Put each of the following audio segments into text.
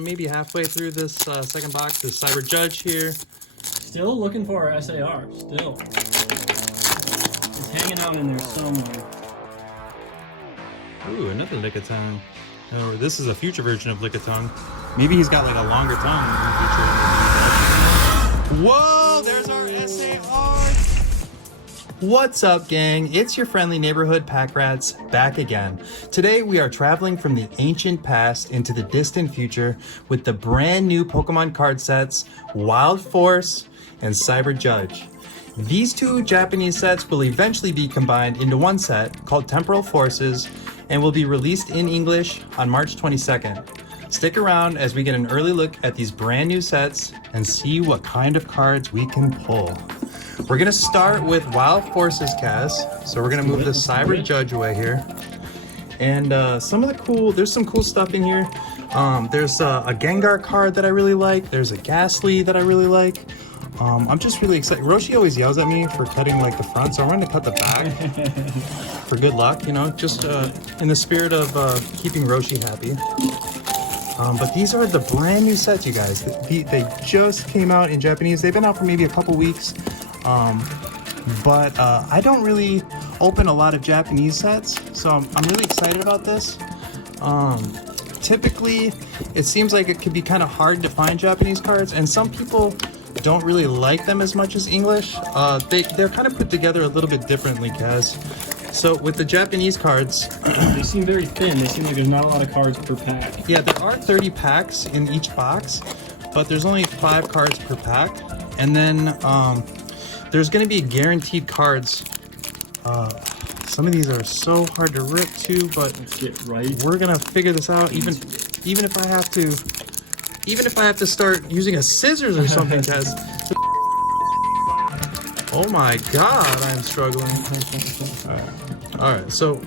Maybe halfway through this second box. There's Cyber Judge here. Still looking for our SAR. Still. It's hanging out in there somewhere. Ooh, another Lickitung. Oh, this is a future version of Lickitung. Maybe he's got like a longer tongue in the future. Whoa, there's our SAR! What's up, gang? It's your friendly neighborhood pack rats back again. Today we are traveling from the ancient past into the distant future with the brand new Pokemon card sets, Wild Force and Cyber Judge. These two Japanese sets will eventually be combined into one set called Temporal Forces and will be released in English on March 22nd. Stick around as we get an early look at these brand new sets and see what kind of cards we can pull. We're gonna start with Wild Forces, Kaz. So we're gonna move the Cyber Judge away here. And there's some cool stuff in here. There's a Gengar card that I really like. There's a Ghastly that I really like. I'm just really excited. Roshi always yells at me for cutting like the front, so I'm going to cut the back for good luck, you know, just in the spirit of keeping Roshi happy. But these are the brand new sets, you guys. They just came out in Japanese. They've been out for maybe a couple weeks. But I don't really open a lot of Japanese sets, so I'm really excited about this. Typically, it seems like it could be kind of hard to find Japanese cards, and some people don't really like them as much as English. They're kind of put together a little bit differently, Kaz. So with the Japanese cards, they seem very thin. They seem like there's not a lot of cards per pack. Yeah, there are 30 packs in each box, but there's only 5 cards per pack. And then there's going to be guaranteed cards. Some of these are so hard to rip too, but let's get right. We're gonna figure this out. Even if I have to start using a scissors or something, Kaz. Oh my God, I'm struggling. All right. So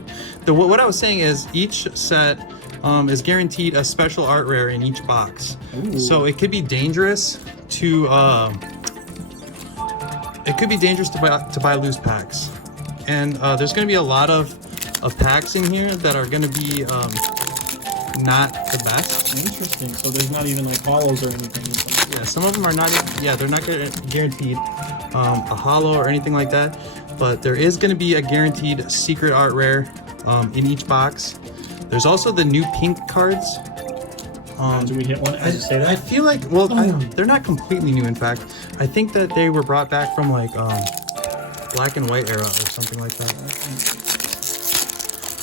what I was saying is each set is guaranteed a special art rare in each box. Ooh. So it could be dangerous to buy loose packs. And there's going to be a lot of packs in here that are going to be not the best. Interesting. So there's not even like hollows or anything. Yeah, some of them are not. Yeah, they're not guaranteed a hollow or anything like that. But there is going to be a guaranteed secret art rare in each box. There's also the new pink cards. Do we hit one? I feel like, well, they're not completely new. In fact, I think that they were brought back from like Black and White era or something like that.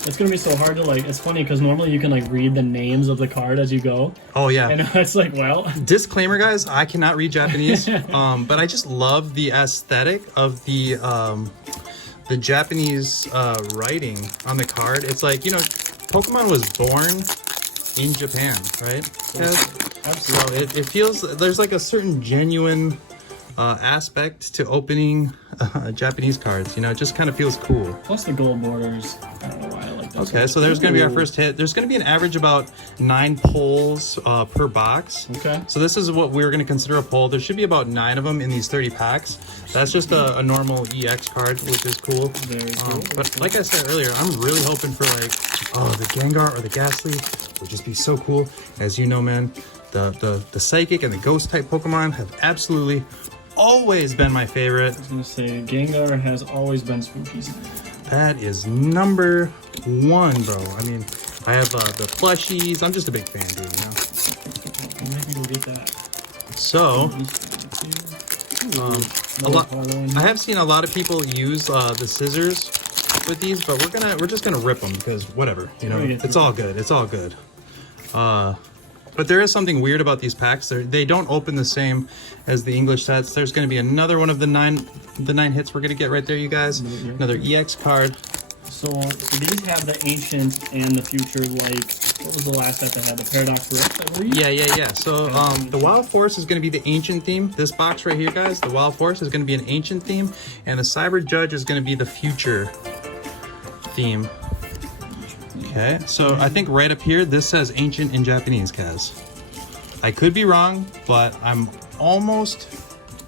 It's gonna be so hard to like. It's funny because normally you can like read the names of the card as you go. Oh yeah. And it's like, well. Disclaimer, guys. I cannot read Japanese, but I just love the aesthetic of the Japanese writing on the card. It's like, you know, Pokemon was born in Japan, right? Absolutely. So it feels there's like a certain genuine aspect to opening Japanese cards. You know, it just kind of feels cool. Plus the gold borders. I don't know why I like that. Okay, so there's going to be our first hit. There's going to be an average about 9 pulls per box. Okay. So this is what we're going to consider a pull. There should be about 9 of them in these 30 packs. That's just a normal EX card, which is cool. Very cool. But like I said earlier, I'm really hoping for like, the Gengar or the Ghastly would just be so cool. As you know, man, the Psychic and the Ghost type Pokemon have absolutely always been my favorite. I was gonna say Gengar has always been spooky. That is number 1, bro. I mean, I have the plushies. I'm just a big fan, dude. You know. Maybe we'll get that. So, I have seen a lot of people use the scissors with these, but we're just gonna rip them because whatever, you know. It's all good. It's all good. But there is something weird about these packs. They don't open the same as the English sets. There's going to be another one of the nine hits we're going to get right there, you guys. Another EX card. So these have the ancient and the future. Like, what was the last set that had the Paradox Rift, I believe? Yeah. So the Wild Force is going to be the ancient theme. This box right here, guys, the Wild Force is going to be an ancient theme, and the Cyber Judge is going to be the future theme. Okay, so I think right up here, this says ancient in Japanese, Kaz. I could be wrong, but I'm almost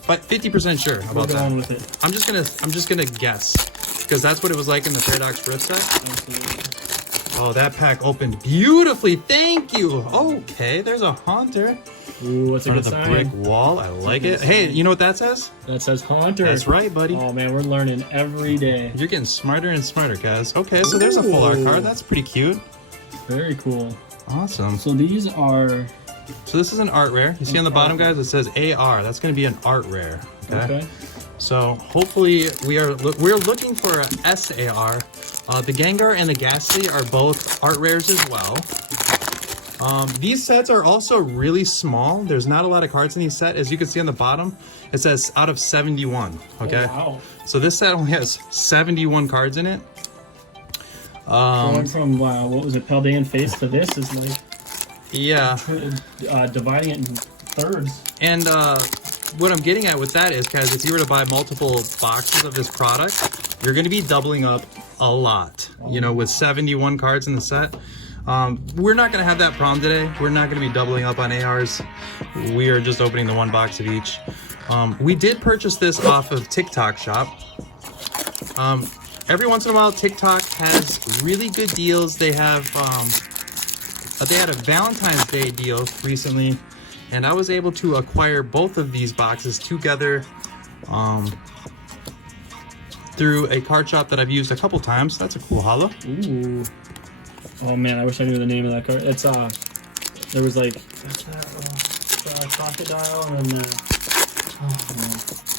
50% sure about that. With it. I'm just gonna guess because that's what it was like in the Paradox Rift set. Absolutely. Oh, that pack opened beautifully. Thank you. Okay, there's a Haunter. Ooh, that's a Under good the sign. brick wall. I like it. Hey, you know what that says? That says Haunter. That's right, buddy. Oh man, we're learning every day. You're getting smarter and smarter, guys. Okay, so there's a full art card. That's pretty cute. Very cool. Awesome. So these are So this is an art rare. You see on the bottom, guys, it says AR. That's going to be an art rare. okay. So hopefully we're looking for a SAR. The Gengar and the Ghastly are both art rares as well. These sets are also really small. There's not a lot of cards in these sets. As you can see on the bottom, it says out of 71. Okay. Oh, wow. So this set only has 71 cards in it. Going from what was it, Paldean Face to this is like Yeah. dividing it in thirds. And what I'm getting at with that is, guys, if you were to buy multiple boxes of this product, you're going to be doubling up a lot. You know, with 71 cards in the set. We're not going to have that problem today. We're not going to be doubling up on ARs. We are just opening the one box of each. We did purchase this off of TikTok Shop. Every once in a while, TikTok has really good deals. They had a Valentine's Day deal recently, and I was able to acquire both of these boxes together through a card shop that I've used a couple times. That's a cool holo. Ooh. Oh man, I wish I knew the name of that card. It's there was like what's that? Crocodile and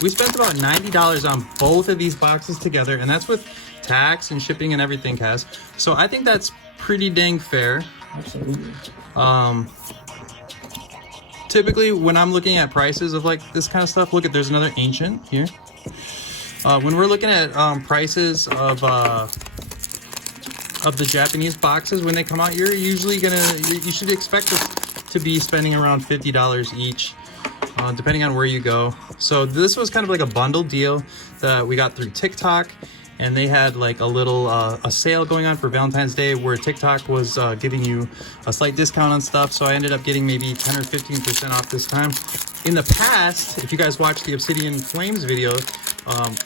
We spent about $90 on both of these boxes together, and that's with tax and shipping and everything, Kaz. So I think that's pretty dang fair. absolutely. Typically, when I'm looking at prices of like this kind of stuff, look at, there's another Ancient here. When we're looking at prices of the Japanese boxes when they come out, you're usually you should expect us to be spending around $50 each, depending on where you go. So this was kind of like a bundle deal that we got through TikTok, and they had like a little a sale going on for Valentine's Day where TikTok was giving you a slight discount on stuff. So I ended up getting maybe 10 or 15% off this time. In the past, if you guys watched the Obsidian Flames video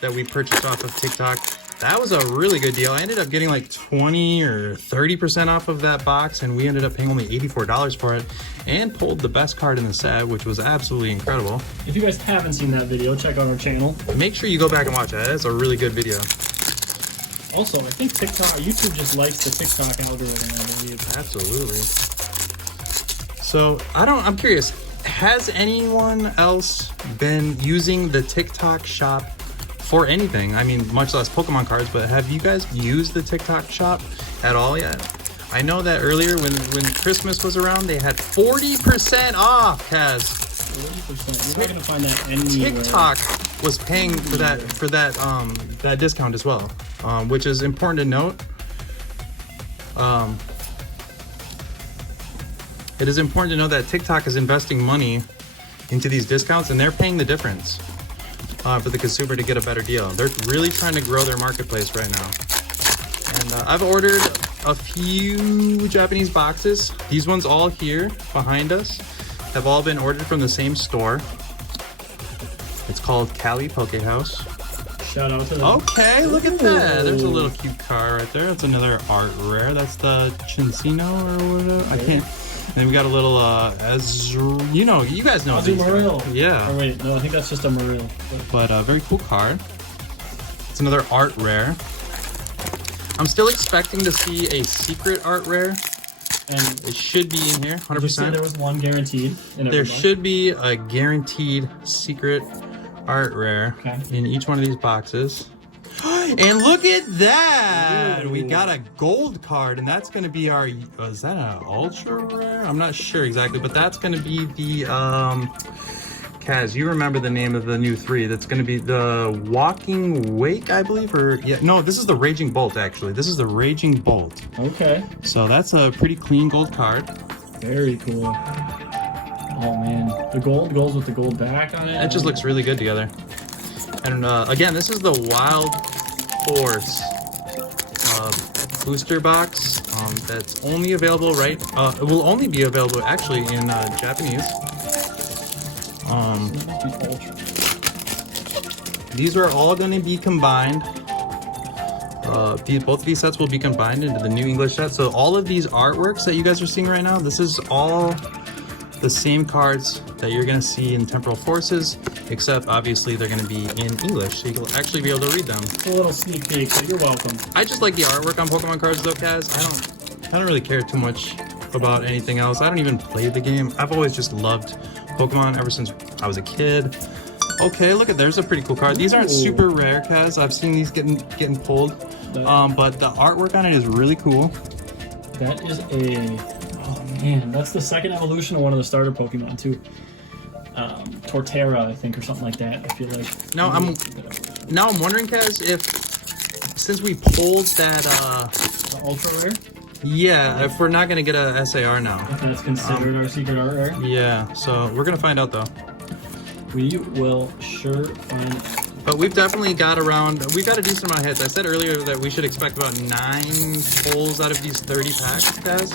that we purchased off of TikTok, that was a really good deal. I ended up getting like 20 or 30% off of that box, and we ended up paying only $84 for it and pulled the best card in the set, which was absolutely incredible. If you guys haven't seen that video, check out our channel. Make sure you go back and watch that. That's a really good video. Also, I think YouTube just likes the TikTok algorithm, I believe. Absolutely. So I'm curious, has anyone else been using the TikTok shop for anything? I mean, much less Pokemon cards, but have you guys used the TikTok shop at all yet? I know that earlier when Christmas was around, they had 40% off, Kaz. 40%. You're not gonna find that anywhere. TikTok was paying for that discount as well, which is important to note. It is important to know that TikTok is investing money into these discounts, and they're paying the difference for the consumer to get a better deal. They're really trying to grow their marketplace right now. And I've ordered a few Japanese boxes. These ones all here behind us have all been ordered from the same store. It's called Cali Poke House. Shout out to them. Okay, look at that. There's a little cute car right there. That's another art rare. That's the Chinsino or whatever. I can't. And then we got a little, you guys know these. Azumarill. Yeah. Oh wait, no, I think that's just a Marill. But a very cool card. It's another art rare. I'm still expecting to see a secret art rare. And it should be in here, 100%. Did you say there was one guaranteed in every There box? should be a guaranteed secret art rare in each one of these boxes. And look at that! Ooh. We got a gold card, and that's going to be our... is that an ultra rare? I'm not sure exactly, but that's going to be the... Kaz, you remember the name of the new 3. That's going to be the Walking Wake, I believe? Or yeah, no, this is the Raging Bolt, actually. This is the Raging Bolt. Okay. So that's a pretty clean gold card. Very cool. Oh man, the gold goes with the gold back on it. It just looks really good together. And again, this is the Wild Force booster box that's only available it will only be available actually in Japanese. These are all going to be combined. Both of these sets will be combined into the new English set. So all of these artworks that you guys are seeing right now, this is all the same cards that you're going to see in Temporal Forces, except obviously they're going to be in English, so you'll actually be able to read them. A little sneak peek, but you're welcome. I just like the artwork on Pokemon cards though, Kaz. I don't really care too much about anything else. I don't even play the game. I've always just loved Pokemon ever since I was a kid. Okay, look at, there's a pretty cool card. These aren't super rare, Kaz. I've seen these getting pulled, but the artwork on it is really cool. That is oh man, that's the second evolution of one of the starter Pokemon too. Torterra, I think, or something like that. I feel like. Now I'm wondering, Kaz, if since we pulled that the ultra rare. Yeah, if we're not gonna get a SAR now. If that's considered our secret art rare. Yeah, so we're gonna find out though. We will sure find out. But we've definitely got we've got a decent amount of hits. I said earlier that we should expect about 9 pulls out of these 30 packs, guys.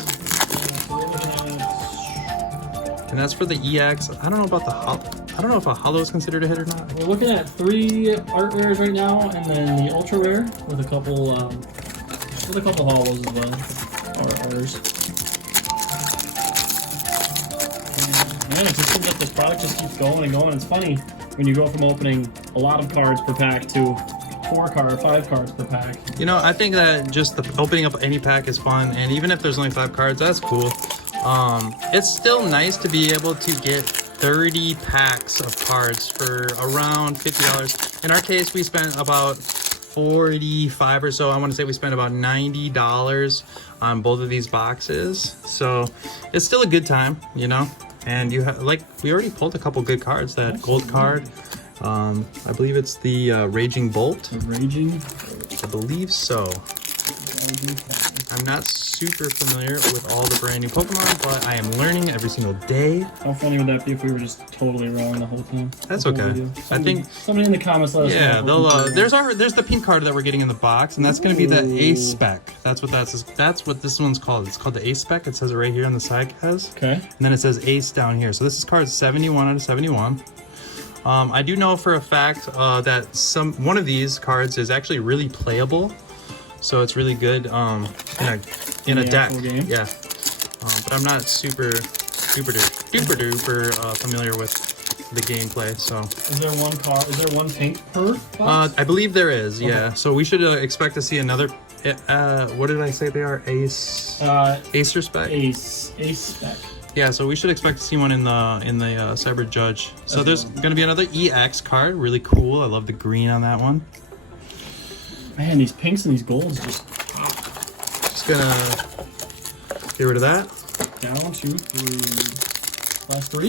And that's for the EX. I don't know about the holo. I don't know if a holo is considered a hit or not. We're looking at 3 art rares right now, and then the ultra rare with a couple holos as well. Art rares. Man, it just seems like this product just keeps going and going. It's funny when you go from opening a lot of cards per pack to 5 cards per pack. You know, I think that just the opening up any pack is fun, and even if there's only 5 cards, that's cool. It's still nice to be able to get 30 packs of cards for around $50. In our case, we spent about 45 or so. I want to say we spent about $90 on both of these boxes. So it's still a good time, you know? And you have, like, we already pulled a couple good cards. That gold card, I believe it's the Raging Bolt. The Raging? I believe so. I'm not super familiar with all the brand new Pokemon, but I am learning every single day. How funny would that be if we were just totally wrong the whole time? That's okay. I think somebody in the comments let us know. Yeah, they'll. There's the pink card that we're getting in the box, and that's going to be the Ace Spec. That's what this one's called. It's called the Ace Spec. It says it right here on the side, Kaz. Okay. And then it says Ace down here. So this is card 71 out of 71. I do know for a fact that one of these cards is actually really playable. So it's really good in a deck. Game? Yeah. But I'm not super duper familiar with the gameplay. So is there one pink per box? I believe there is. Okay. Yeah. So we should expect to see another. What did I say they are? Acer Spec. Ace Spec. Yeah, so we should expect to see one in the Cyber Judge. So there's going to be another EX card, really cool. I love the green on that one. Man, these pinks and these golds just gonna get rid of that. Down 2, 3. Last 3?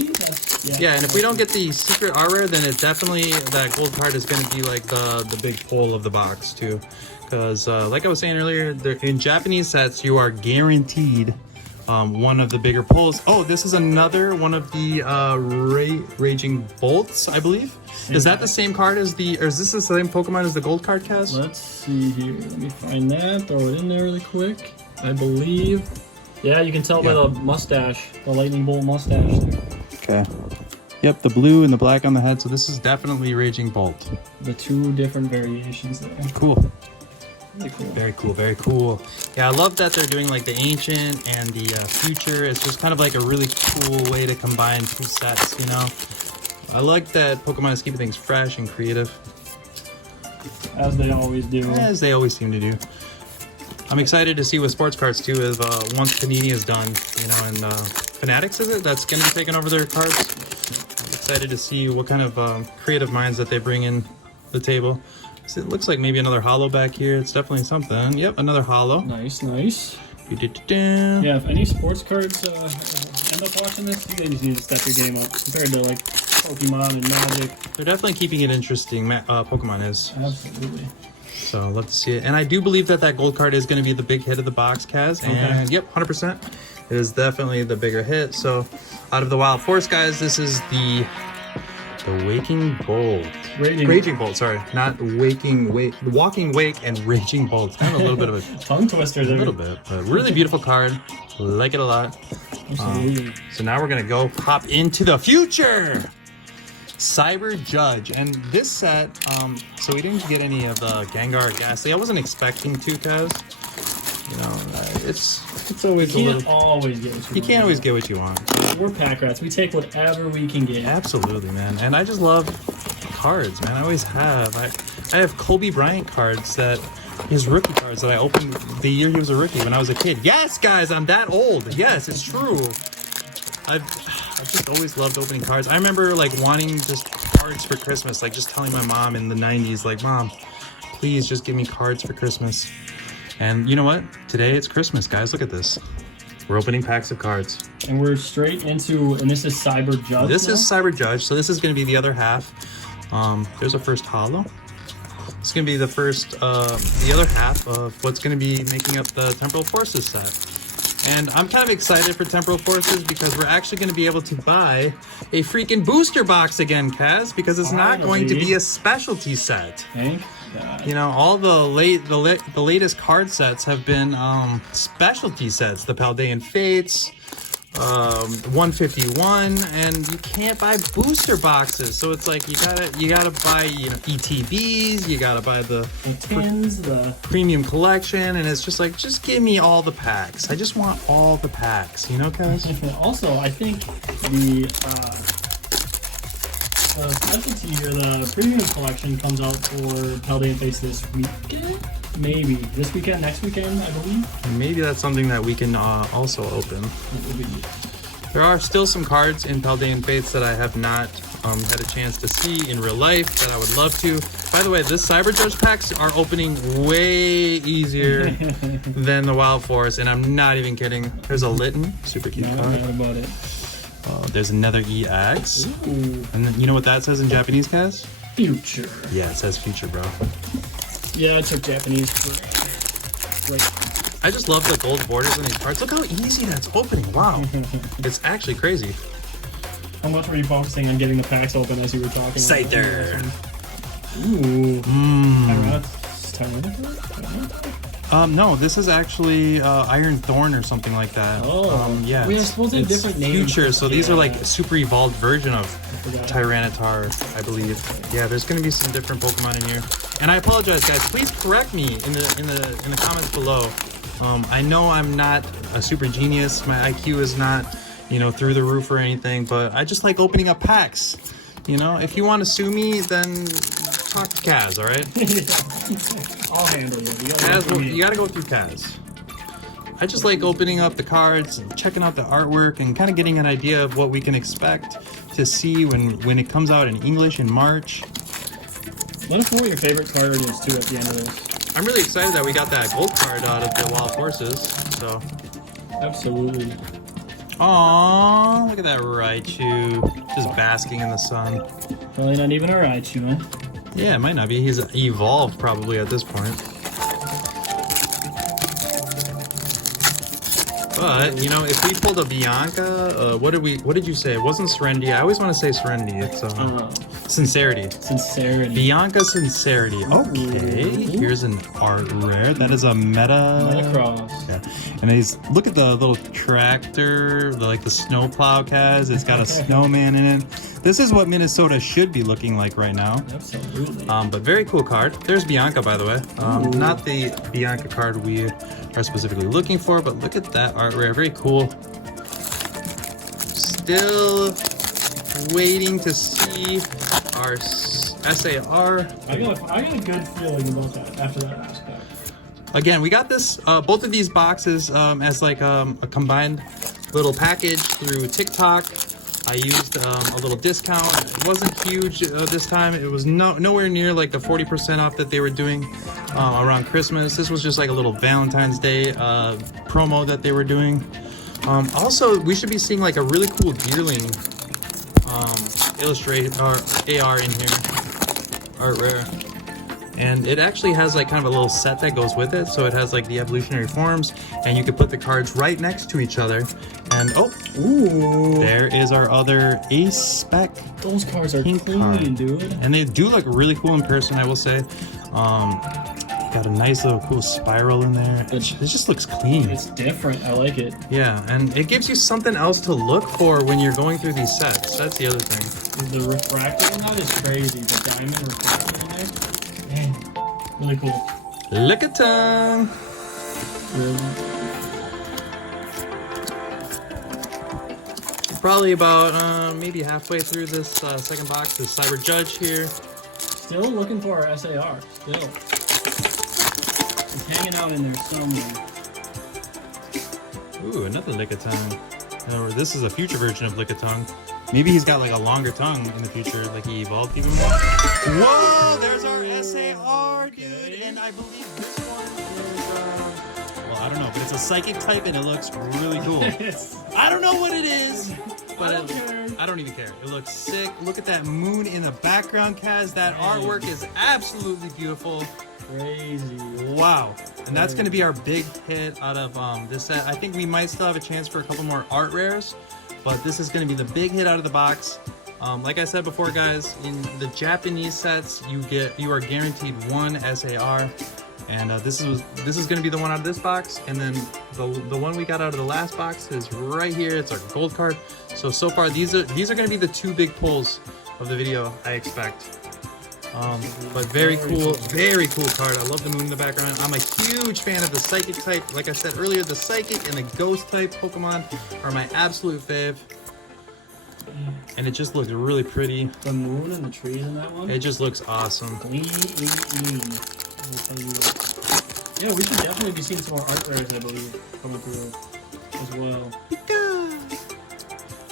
Yeah, and if we don't get the secret R rare, then it definitely, that gold card is gonna be like the big pull of the box too. Because like I was saying earlier, in Japanese sets, you are guaranteed one of the bigger pulls. Oh, this is another one of the Raging Bolts, I believe. Is that the same card as or is this the same Pokemon as the gold card, Kaz? Let's see here. Let me find that. Throw it in there really quick. I believe. Yeah, you can tell by the mustache, the lightning bolt mustache there. Okay. Yep, the blue and the black on the head. So this is definitely Raging Bolt. The 2 different variations there. Cool. Really cool. Very cool, very cool. Yeah, I love that they're doing like the ancient and the future. It's just kind of like a really cool way to combine 2 sets, you know? I like that Pokemon is keeping things fresh and creative. As they always do. As they always seem to do. I'm excited to see with sports cards too, if once Panini is done, you know, and Fanatics, is it? That's going to be taking over their cards. I'm excited to see what kind of creative minds that they bring in the table. So it looks like maybe another holo back here. It's definitely something. Yep, another holo. Nice, nice. Yeah, if any sports cards end up watching this, you guys need to step your game up compared to like Pokemon and Magic. They're definitely keeping it interesting. Pokemon is. Absolutely. So I'd love to see it. And I do believe that gold card is going to be the big hit of the box, Kaz. And yep, 100%. It is definitely the bigger hit. So out of the Wild Force, guys, this is the Waking Bolt. Raging Bolt, sorry. Not Waking Wake. Walking Wake and Raging Bolt. Kind of a little bit of a tongue twister there. A little bit. But really beautiful card. Like it a lot. Absolutely. So now we're going to go hop into the future. Cyber Judge. And this set, so we didn't get any of the Gengar Ghastly. I wasn't expecting to, cuz you know, it's always a You little. can't always get what You can't always get what you want. We're pack rats. We take whatever we can get. Absolutely, man. And I just love cards, man. I always have. I have Kobe Bryant cards that his rookie cards that I opened the year he was a rookie when I was a kid. Yes, guys, I'm that old. Yes, it's true. I've just always loved opening cards. I remember like wanting just cards for Christmas, like just telling my mom in the 90s, like, Mom, please just give me cards for Christmas. And you know what? Today it's Christmas, guys. Look at this. We're opening packs of cards. And we're straight into, and this is Cyber Judge. This now? is Cyber Judge, so this is going to be the other half. There's a first holo. It's going to be the first, the other half of what's going to be making up the Temporal Forces set. And I'm kind of excited for Temporal Forces because we're actually going to be able to buy a freaking booster box again, Kaz, because it's not going to be a specialty set. Thank God. You know, all the latest card sets have been specialty sets. The Paldean Fates, 151, and you can't buy booster boxes. So it's like you gotta buy, you know, ETBs. You gotta buy the Tins, the premium collection, and it's just like, just give me all the packs. I just want all the packs. You know, guys. Also, I think the specialty or the premium collection comes out for Paldean Face this weekend. Maybe this weekend, next weekend, I believe. Maybe that's something that we can also open. There are still some cards in Paldean Fates that I have not had a chance to see in real life that I would love to. By the way, this Cyber Judge packs are opening way easier than the Wild Force, and I'm not even kidding. There's a Litten, super cute Not card. mad about it. There's another EX. Ooh. And then, you know what that says in Japanese, Kaz? Future. Yeah, it says future, bro. Yeah, I took Japanese for like. I just love the gold borders on these cards. Look how easy that's opening. Wow. It's actually crazy. How much were you focusing on getting the packs open as you were talking? Scyther. Ooh. Mmm. Tyranitar? No, this is actually Iron Thorn or something like that. Oh. Yeah. We are supposed to have it's different names. Future, so these are like Yeah. a super evolved version of forgot. Tyranitar, I believe. Yeah, there's gonna be some different Pokemon in here. And I apologize, guys. Please correct me in the comments below. I know I'm not a super genius. My IQ is not, you know, through the roof or anything, but I just like opening up packs. You know, if you want to sue me, then talk to Kaz, all right? I'll handle it. Kaz, you gotta go through Kaz. I just like opening up the cards and checking out the artwork and kind of getting an idea of what we can expect to see when it comes out in English in March. Let us know what your favorite card is too at the end of this. I'm really excited that we got that gold card out of the Wild Forces. So, Absolutely. aww, look at that Raichu, just basking in the sun. Probably not even a Raichu, man. Yeah, it might not be. He's evolved probably at this point. But, you know, if we pulled a Bianca, what did you say? It wasn't Serenity. I always want to say Serenity. It's Sincerity. Sincerity. Bianca Sincerity. Okay, here's an art rare. That is a Metacross. Yeah. And these, look at the little tractor, like the snowplow Kaz. It's got a snowman in it. This is what Minnesota should be looking like right now. Absolutely. But very cool card. There's Bianca, by the way. Not the Bianca card we are specifically looking for, but look at that art rare. Very cool. Still waiting to see our SAR. I got a good feeling about that after that last pack. Again, we got this, both of these boxes as like a combined little package through TikTok. I used a little discount. It wasn't huge this time. It was nowhere near like the 40% off that they were doing around Christmas. This was just like a little Valentine's Day promo that they were doing. Also, we should be seeing like a really cool Deerling illustrate or AR in here, art rare. And it actually has like kind of a little set that goes with it. So it has like the evolutionary forms, and you can put the cards right next to each other. And Ooh. there is our other Ace Spec. Those cards are Pink clean, card. dude. And they do look really cool in person, I will say. Got a nice little cool spiral in there. It just looks clean. It's different. I like it. Yeah, and it gives you something else to look for when you're going through these sets. That's the other thing. The refractor in that is crazy. The diamond refractor in there. Man, really cool. Lickitung! Really. Probably about maybe halfway through this second box. The Cyber Judge here. Still looking for our SAR. Still. It's hanging out in there somewhere. Ooh, another Lickitung. Or this is a future version of Lickitung. Maybe he's got like a longer tongue in the future, like he evolved even more. Whoa, there's our SAR, dude. And I believe this one is, well, I don't know, but it's a psychic type and it looks really cool. I don't know what it is, but I don't even care. It looks sick. Look at that moon in the background, Kaz. That artwork is absolutely beautiful. Crazy. Wow. And that's going to be our big hit out of this set. I think we might still have a chance for a couple more art rares, but this is going to be the big hit out of the box. Like I said before, guys, in the Japanese sets, you are guaranteed one SAR, and this is going to be the one out of this box. And then the one we got out of the last box is right here. It's our gold card. So far these are going to be the two big pulls of the video, I expect. But very cool card. I love the moon in the background. I'm a huge fan of the psychic type. Like I said earlier, the psychic and the ghost type Pokemon are my absolute fave. And it just looks really pretty. The moon and the trees in that one. It just looks awesome. Yeah, we should definitely be seeing some more art rares, I believe, coming through as well.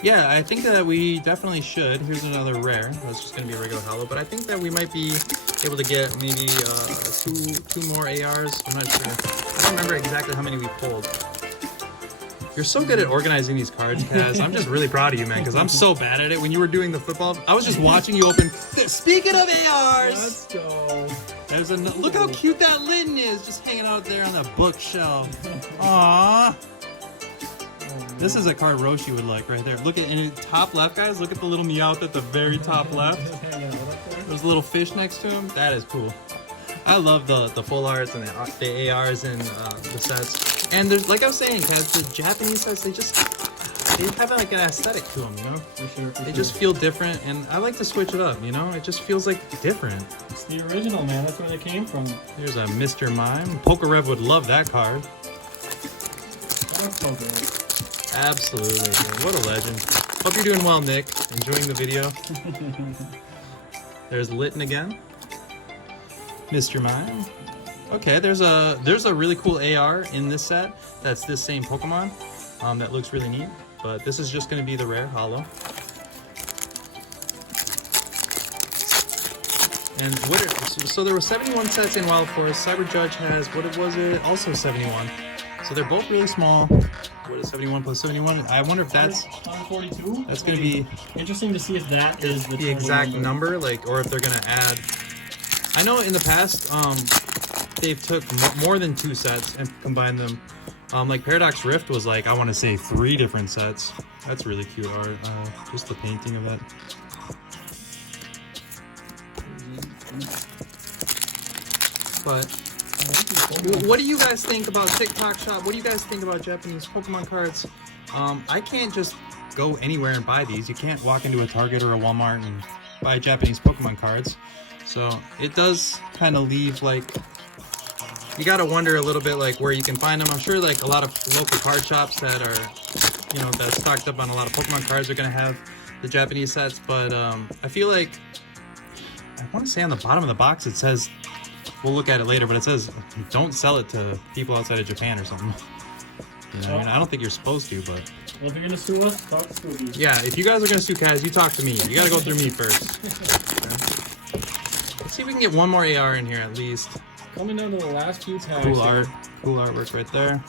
Yeah, I think that we definitely should. Here's another rare. That's just going to be a regular hollow, but I think that we might be able to get maybe two more ARs. I'm not sure. I don't remember exactly how many we pulled. You're so good at organizing these cards, Kaz. I'm just really proud of you, man, because I'm so bad at it. When you were doing the football, I was just watching you open. Speaking of ARs, Let's go. there's look how cute that Litten is, just hanging out there on the bookshelf. Aww. This is a card Roshi would like right there. Look at in the top left, guys. Look at the little Meowth at the very top left. There's a little fish next to him. That is cool. I love the full arts and the ARs and the sets. And there's, like I was saying, Kaz, the Japanese sets, they have like an aesthetic to them, you know? For sure. They just feel different, and I like to switch it up, you know? It just feels like different. It's the original, man. That's where they came from. There's a Mr. Mime. Pokerev would love that card. Absolutely. What a legend. Hope you're doing well, Nick. Enjoying the video. There's Litten again. Mr. Mime. Okay, there's a really cool AR in this set. That's this same Pokemon. That looks really neat. But this is just going to be the rare hollow. And so there were 71 sets in Wild Forest. Cyber Judge has, what was it? Also 71. So they're both really small. What is 71 plus 71? I wonder if that's 142. That's going to be interesting to see if that is the exact number, like, or if they're going to add. I know in the past, they've took more than 2 sets and combined them. Like Paradox Rift was like, I want to say 3 different sets. That's really cute art. Just the painting of that. But what do you guys think about TikTok Shop? What do you guys think about Japanese Pokemon cards? I can't just go anywhere and buy these. You can't walk into a Target or a Walmart and buy Japanese Pokemon cards. So it does kind of leave, like, you gotta wonder a little bit like where you can find them. I'm sure like a lot of local card shops that are, you know, that's stocked up on a lot of Pokemon cards are gonna have the Japanese sets, but I feel like, I want to say on the bottom of the box it says, we'll look at it later, but it says don't sell it to people outside of Japan or something. You know, I mean, I don't think you're supposed to, but well, if you're gonna sue us, talk to me. yeah, if you guys are gonna sue Kaz, you talk to me. You gotta go through me first. Okay. Let's see if we can get one more AR in here at least. Coming down to the last few tags. Cool art, cool artwork right there.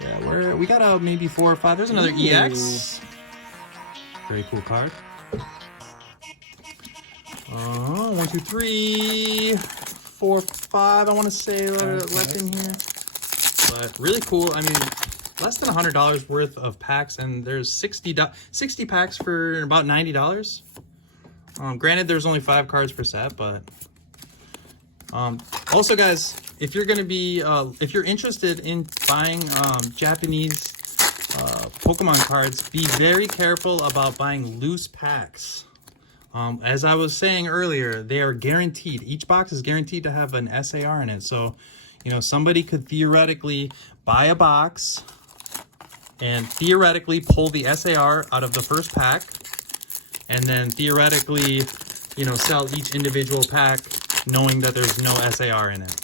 Yeah, we got maybe 4 or 5. There's another Ooh. EX. Very cool card. 1, 2, 3, 4, 5. I want to say left in here, but really cool. I mean, less than $100 worth of packs, and there's 60 packs for about $90. Granted, there's only 5 cards per set, but Also, guys, if you're gonna be, if you're interested in buying Japanese Pokemon cards, be very careful about buying loose packs. As I was saying earlier, they are guaranteed. Each box is guaranteed to have an SAR in it. So, you know, somebody could theoretically buy a box and theoretically pull the SAR out of the first pack, and then theoretically, you know, sell each individual pack knowing that there's no SAR in it.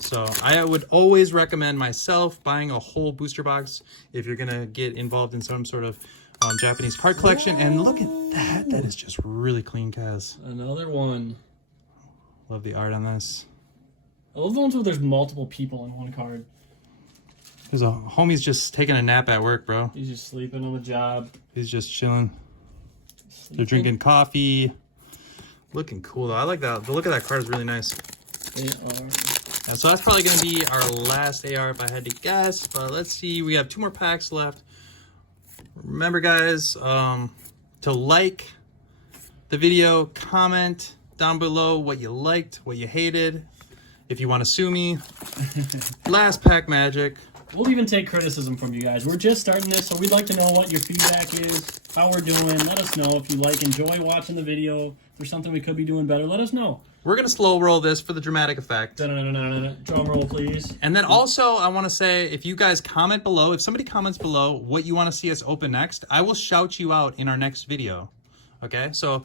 So I would always recommend myself buying a whole booster box if you're gonna get involved in some sort of Japanese card collection. And look at that. That is just really clean, Kaz. Another one. Love the art on this. I love the ones where there's multiple people in one card. There's a homie's just taking a nap at work, bro. He's just sleeping on the job. He's just chilling. They're drinking coffee. Looking cool, though. I like that. The look of that card is really nice. They are. Yeah, so that's probably going to be our last AR if I had to guess. But let's see. We have 2 more packs left. Remember, guys, to like the video, comment down below what you liked, what you hated. If you want to sue me. Last pack magic. We'll even take criticism from you guys. We're just starting this, so we'd like to know what your feedback is, how we're doing. Let us know if you enjoy watching the video. If there's something we could be doing better, let us know. We're going to slow roll this for the dramatic effect. Drum roll, please. And then also, I want to say, if you guys comment below, if somebody comments below what you want to see us open next, I will shout you out in our next video. Okay? So,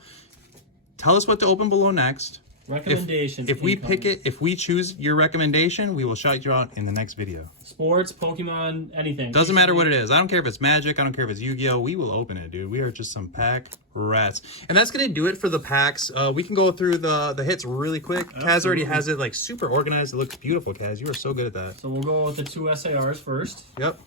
tell us what to open below next. Recommendations. If we pick it, if we choose your recommendation, we will shout you out in the next video. Sports, Pokemon, anything. Doesn't matter what it is. I don't care if it's Magic. I don't care if it's Yu-Gi-Oh. We will open it, dude. We are just some pack rats. And that's going to do it for the packs. We can go through the hits really quick. Absolutely. Kaz already has it like super organized. It looks beautiful, Kaz. You are so good at that. So we'll go with the 2 SARs first. Yep.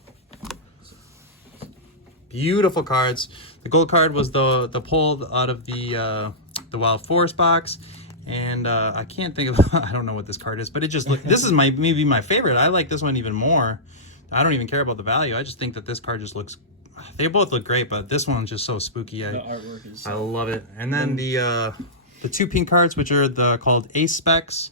Beautiful cards. The gold card was the pulled out of the Wild Forest box. And I can't think of, I don't know what this card is, but it just look. This is maybe my favorite. I like this one even more. I don't even care about the value. I just think that this card just looks, they both look great, but this one's just so spooky. The artwork is I love it. And then the 2 pink cards, which are called Ace Specs.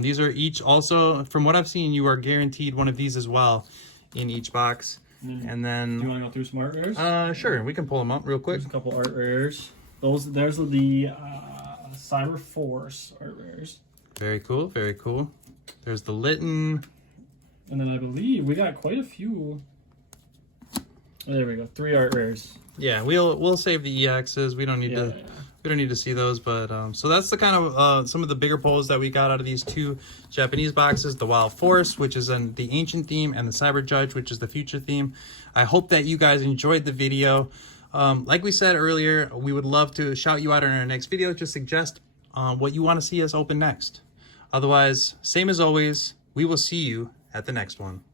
These are each also, from what I've seen, you are guaranteed one of these as well in each box. And then, do you want to go through some art rares? Sure, we can pull them up real quick. There's a couple art rares. There's the Cyber Force art rares. Very cool, very cool. There's the Litten. And then I believe we got quite a few. Oh, there we go. 3 art rares. Yeah, we'll save the EXs. We don't need to see those, but so that's the kind of some of the bigger pulls that we got out of these 2 Japanese boxes, the Wild Force, which is in the ancient theme, and the Cyber Judge, which is the future theme. I hope that you guys enjoyed the video. Like we said earlier, we would love to shout you out in our next video. Just suggest what you want to see us open next. Otherwise, same as always, we will see you at the next one.